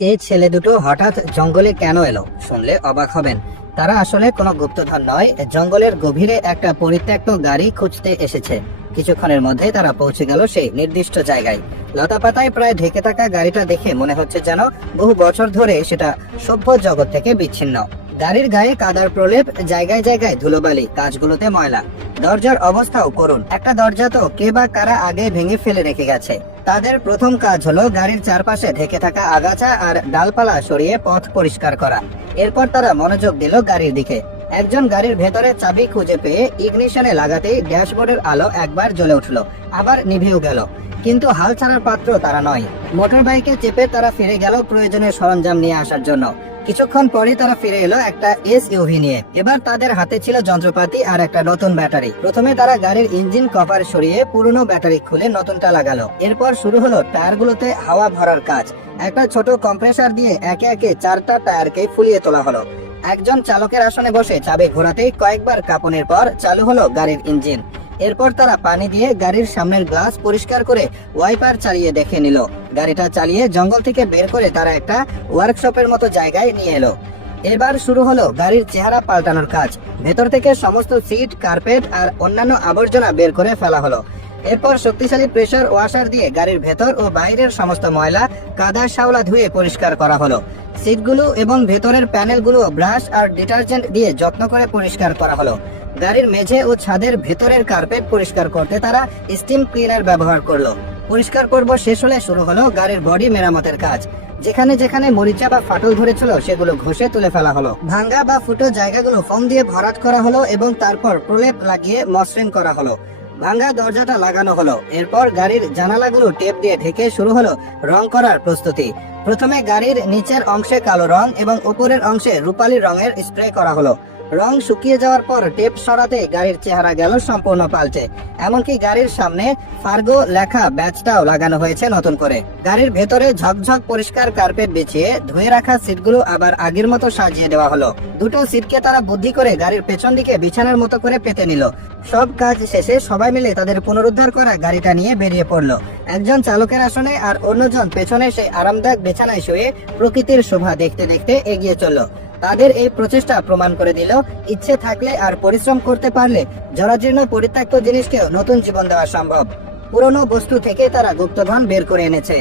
এই ছেলে দুটো হঠাৎ জঙ্গলে কেন এলো শুনলে অবাক হবেন। তারা আসলে কোনো গুপ্তধন নয়, জঙ্গলের গভীরে একটা পরিত্যক্ত গাড়ি খুঁজতে এসেছে। কিছুক্ষণের মধ্যে তারা পৌঁছে গেল সেই নির্দিষ্ট জায়গায়। লতাপাতায় প্রায় ঢেকে থাকা গাড়িটা দেখে মনে হচ্ছে যেন বহু বছর ধরে সেটা সভ্য জগৎ থেকে বিচ্ছিন্ন। গাড়ির গায়ে কাদার প্রলেপ, জায়গায় জায়গায় ধুলোবালি, কাঁচগুলোতে ময়লা। দরজার অবস্থাও করুন, একটা দরজা তো কে বা কারা আগে ভেঙে ফেলে রেখে গেছে। তাদের প্রথম কাজ হলো গাড়ির চারপাশে ঢেকে থাকা আগাছা আর ডালপালা সরিয়ে পথ পরিষ্কার করা। এরপর তারা মনোযোগ দিল গাড়ির দিকে। একজন গাড়ির ভেতরে চাবি খুঁজে পেয়ে ইগনিশনে লাগাতেই ড্যাশবোর্ডের আলো একবার জ্বলে উঠলো, আবার নিভেও গেল। কিন্তু হাল ছাড়ার পাত্র তারা নয়। মোটর বাইকে চেপে তারা ফিরে গেল প্রয়োজনীয় সরঞ্জাম নিয়ে আসার জন্য। কিছুক্ষণ পরে তারা ফিরে এলো একটা এসইউভি নিয়ে। এবার তাদের হাতে ছিল যন্ত্রপাতি আর একটা নতুন ব্যাটারি। প্রথমে তারা গাড়ির ইঞ্জিন কভার সরিয়ে পুরনো ব্যাটারি খুলে নতুনটা লাগালো। এরপর শুরু হলো টায়ারগুলোতে হাওয়া ভরার কাজ। একটা ছোট কম্প্রেসার দিয়ে একে একে 4টা টায়ারকে ফুলিয়ে তোলা হলো। একজন চালকের আসনে বসে চাবি ঘোরাতেই কয়েকবার কাঁপুনের পর চালু হলো গাড়ির ইঞ্জিন। এরপর তারা পানি দিয়ে গাড়ির সামনের গ্লাস পরিষ্কার করে ওয়াইপার চালিয়ে দেখে নিল। গাড়িটা চালিয়ে জঙ্গল থেকে বের করে তারা একটা ওয়ার্কশপের মতো জায়গায় নিয়ে এলো। এবার শুরু হলো গাড়ির চেহারা পাল্টানোর কাজ। ভেতর থেকে সমস্ত সিট, কার্পেট আর অন্যান্য আবর্জনা বের করে ফেলা হলো। এরপর শক্তিশালী প্রেসার ওয়াশার দিয়ে গাড়ির ভেতর ও বাইরের সমস্ত ময়লা, কাদা, শ্যাওলা ধুয়ে পরিষ্কার করা হলো। সিটগুলো এবং ভেতরের প্যানেলগুলো ব্রাশ আর ডিটারজেন্ট দিয়ে যত্ন করে পরিষ্কার করা হলো। গাড়ির মেঝে ও ছাদের ভেতরের কার্পেট পরিষ্কার করতে তারা স্টিম ক্লিনার ব্যবহার করলো। পরিষ্কার পর্ব শেষ হলে শুরু হলো গাড়ির বডি মেরামতের কাজ। যেখানে যেখানে মরিচা বা ফাটল ধরেছিল সেগুলো ঘষে তুলে ফেলা হলো। ভাঙ্গা বা ফুটো জায়গাগুলো ফোম দিয়ে ভরাট করা হলো এবং তারপর প্রলেপ লাগিয়ে মসৃণ করা হলো। ভাঙ্গা দরজাটা লাগানো হলো। এরপর গাড়ির জানালাগুলো টেপ দিয়ে ঢেকে শুরু হলো রং করার প্রস্তুতি। প্রথমে গাড়ির নিচের অংশে কালো রং এবং উপরের অংশে রূপালী রঙের স্প্রে করা হলো। রং শুকিয়ে যাওয়ার পর টেপ সরাতে গাড়ির চেহারা গেল সম্পূর্ণ পাল্টে। এমনকি গাড়ির সামনে ফার্গো লেখা ব্যাজটাও লাগানো হয়েছে নতুন করে। গাড়ির ভেতরে ঝকঝক পরিষ্কার কার্পেট বিছিয়ে ধুয়ে রাখা সিটগুলো আবার আগের মতো সাজিয়ে দেওয়া হলো। দুটো সিটকে তারা বুদ্ধি করে গাড়ির পেছন দিকে বিছানার মতো করে পেতে নিল। সব কাজ শেষে সবাই মিলে তাদের পুনরুদ্ধার করা গাড়িটা নিয়ে বেরিয়ে পড়লো। একজন চালকের আসনে আর অন্যজন পেছনে সেই আরামদায়ক বিছানায় শুয়ে প্রকৃতির শোভা দেখতে দেখতে এগিয়ে চলল। তাদের এই প্রচেষ্টা প্রমাণ করে দিল, ইচ্ছে থাকলে আর পরিশ্রম করতে পারলে জরাজীর্ণ পরিত্যক্ত জিনিসকেও নতুন জীবন দেওয়া সম্ভব। পুরনো বস্তু থেকে তারা গুপ্তধন বের করে এনেছে।